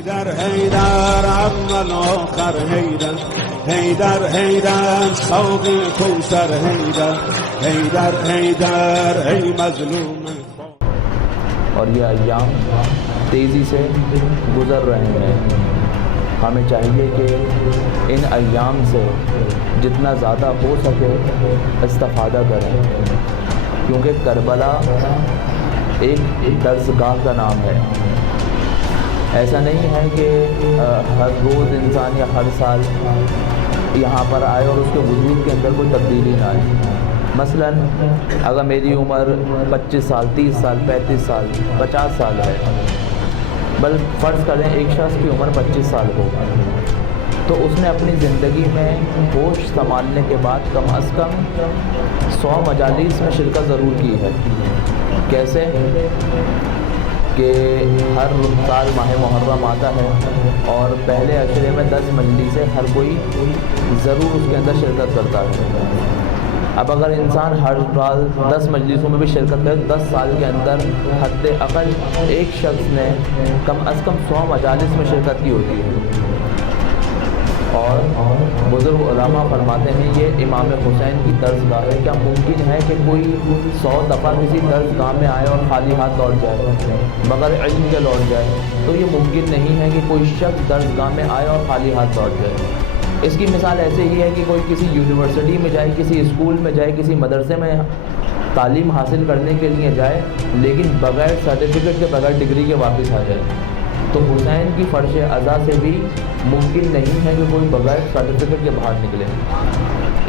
حيدر حيدر عم الآخر حيدر حيدر حيدر صوت الكوثر حيدر حيدر حيدر اي مظلوم. اور یہ ایام تیزی سے گزر رہے ہیں. ہمیں چاہیے کہ ان ایام سے جتنا زیادہ ہو سکے استفادہ کریں، کیونکہ کربلا ایک درسگاہ کا نام ہے. ایسا نہیں ہے کہ ہر روز انسان یا ہر سال یہاں پر آئے اور اس کے وجود کے اندر کوئی تبدیلی نہ آئے. مثلا اگر میری عمر 25 سال 30 سال 35 سال 50 سال ہے، بل فرض کریں ایک شخص کی عمر 25 سال ہو، تو اس نے اپنی زندگی میں ہوش سنبھالنے کے بعد کم از کم 100 مجالس میں شرکت ضرور کی ہے. کیسے کہ ہر سال ماہ محرم آتا ہے اور پہلے عشرے میں 10 مجلس سے ہر کوئی ضرور اس کے اندر شرکت کرتا ہے. اب اگر انسان ہر سال 10 مجلسوں میں بھی شرکت کرے، 10 سال کے اندر حد اقل ایک شخص نے کم از کم 100 مجالس میں شرکت کی ہوتی ہے. اور بزرگ علماء فرماتے ہیں یہ امام حسین کی درسگاہ ہے. کیا ممکن ہے کہ کوئی 100 دفعہ کسی درسگاہ میں آئے اور خالی ہاتھ لوٹ جائے، بغیر علم کے لوٹ جائے؟ تو یہ ممکن نہیں ہے کہ کوئی شخص درسگاہ میں آئے اور خالی ہاتھ لوٹ جائے. اس کی مثال ایسے ہی ہے کہ کوئی کسی یونیورسٹی میں جائے، کسی اسکول میں جائے، کسی مدرسے میں تعلیم حاصل کرنے کے لیے جائے، لیکن بغیر سرٹیفکیٹ کے، بغیر ڈگری کے واپس آ جائے. تو حسین کی فرش عزا سے بھی ممکن نہیں ہے کہ کوئی بغیر سرٹیفکیٹ کے باہر نکلے.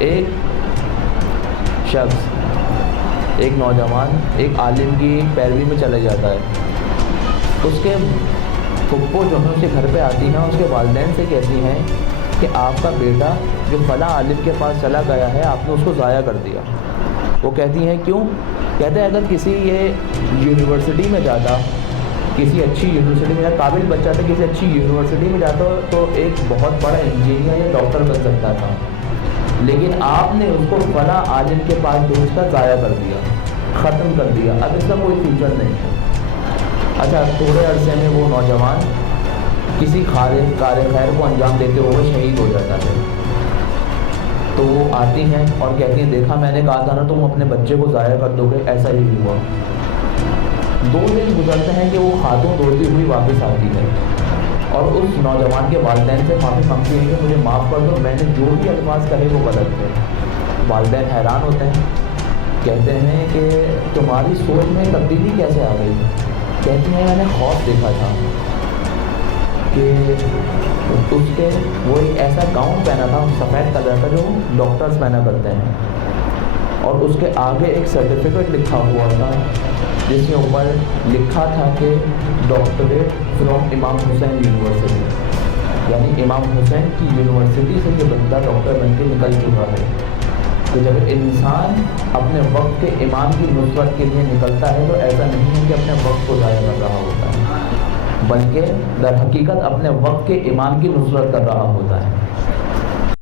ایک شخص، ایک نوجوان ایک عالم کی پیروی میں چلے جاتا ہے. اس کے پھپھو جو ہیں اس کے گھر پہ آتی ہیں، اس کے والدین سے کہتی ہیں کہ آپ کا بیٹا جو فلاں عالم کے پاس چلا گیا ہے، آپ نے اس کو ضائع کر دیا. وہ کہتی ہیں کیوں؟ کہتے ہیں اگر کسی یہ یونیورسٹی میں جاتا، کسی اچھی یونیورسٹی میں، قابل بچہ تھا، کسی اچھی یونیورسٹی میں جاتا تو ایک بہت بڑا انجینئر یا ڈاکٹر بن سکتا تھا. لیکن آپ نے اس کو فلاں عالم کے پاس بھیج کر ضائع کر دیا، ختم کر دیا. اب اس کا کوئی فیوچر نہیں ہے. اچھا، تھوڑے عرصے میں وہ نوجوان کسی کار خیر کو انجام دیتے ہوئے شہید ہو جاتا ہے. تو وہ آتی ہیں اور کہتی ہیں دیکھا میں نے کہا تھا نا تم اپنے بچے کو ضائع کر دو گے، ایسا ہی ہوا. 2 دن گزرتے ہیں کہ وہ خاتون دوڑتی ہوئی واپس آتی ہے اور اس نوجوان کے والدین سے معافی مانگتی ہے کہ مجھے معاف کر دو، میں نے جو بھی الفاظ کہے وہ غلط تھے. والدین حیران ہوتے ہیں، کہتے ہیں کہ تمہاری سوچ میں تبدیلی کیسے آ گئی؟ کہتی ہیں میں نے خواب دیکھا تھا کہ اس کے وہ ایک ایسا گاؤن پہنا تھا سفید کلر کا جو ڈاکٹرز پہنا کرتے ہیں، اور اس کے آگے ایک سرٹیفکیٹ لکھا ہوا تھا جس کے اوپر لکھا تھا کہ ڈاکٹریٹ فرام امام حسین یونیورسٹی، یعنی امام حسین کی یونیورسٹی سے یہ بندہ ڈاکٹر بن کے نکل چکا ہے. تو جب انسان اپنے وقت کے امام کی نصرت کے لیے نکلتا ہے تو ایسا نہیں ہے کہ اپنے وقت کو ضائع کر رہا ہوتا ہے، بلکہ در حقیقت اپنے وقت کے امام کی نصرت کر رہا ہوتا ہے.